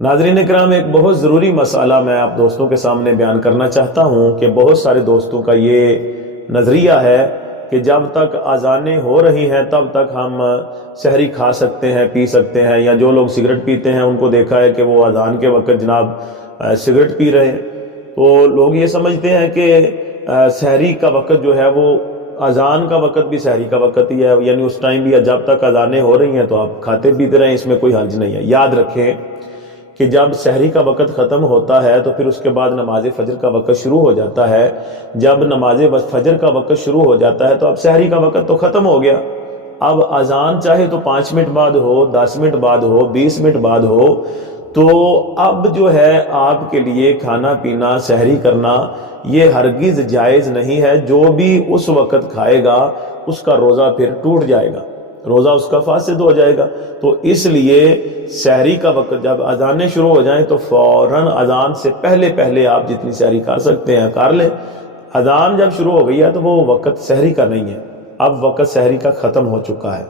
ناظرین اکرام، ایک بہت ضروری مسئلہ میں آپ دوستوں کے سامنے بیان کرنا چاہتا ہوں کہ بہت سارے دوستوں کا یہ نظریہ ہے کہ جب تک اذانیں ہو رہی ہیں تب تک ہم سحری کھا سکتے ہیں، پی سکتے ہیں، یا جو لوگ سگریٹ پیتے ہیں ان کو دیکھا ہے کہ وہ اذان کے وقت جناب سگریٹ پی رہے ہیں، تو لوگ یہ سمجھتے ہیں کہ سحری کا وقت جو ہے وہ اذان کا وقت بھی سحری کا وقت ہی ہے، یعنی اس ٹائم بھی جب تک اذانیں ہو رہی ہیں تو آپ کھاتے پیتے رہیں، اس میں کوئی حرج نہیں ہے۔ یاد رکھیں کہ جب سحری کا وقت ختم ہوتا ہے تو پھر اس کے بعد نماز فجر کا وقت شروع ہو جاتا ہے۔ جب نماز فجر کا وقت شروع ہو جاتا ہے تو اب سحری کا وقت تو ختم ہو گیا، اب اذان چاہے تو 5 منٹ بعد ہو، 10 منٹ بعد ہو، 20 منٹ بعد ہو، تو اب جو ہے آپ کے لیے کھانا پینا، سحری کرنا یہ ہرگز جائز نہیں ہے۔ جو بھی اس وقت کھائے گا اس کا روزہ پھر ٹوٹ جائے گا، روزہ اس کا فاسد ہو جائے گا۔ تو اس لیے سحری کا وقت جب اذانیں شروع ہو جائیں تو فوراً اذان سے پہلے پہلے آپ جتنی سحری کر سکتے ہیں کر لیں۔ اذان جب شروع ہو گئی ہے تو وہ وقت سحری کا نہیں ہے، اب وقت سحری کا ختم ہو چکا ہے۔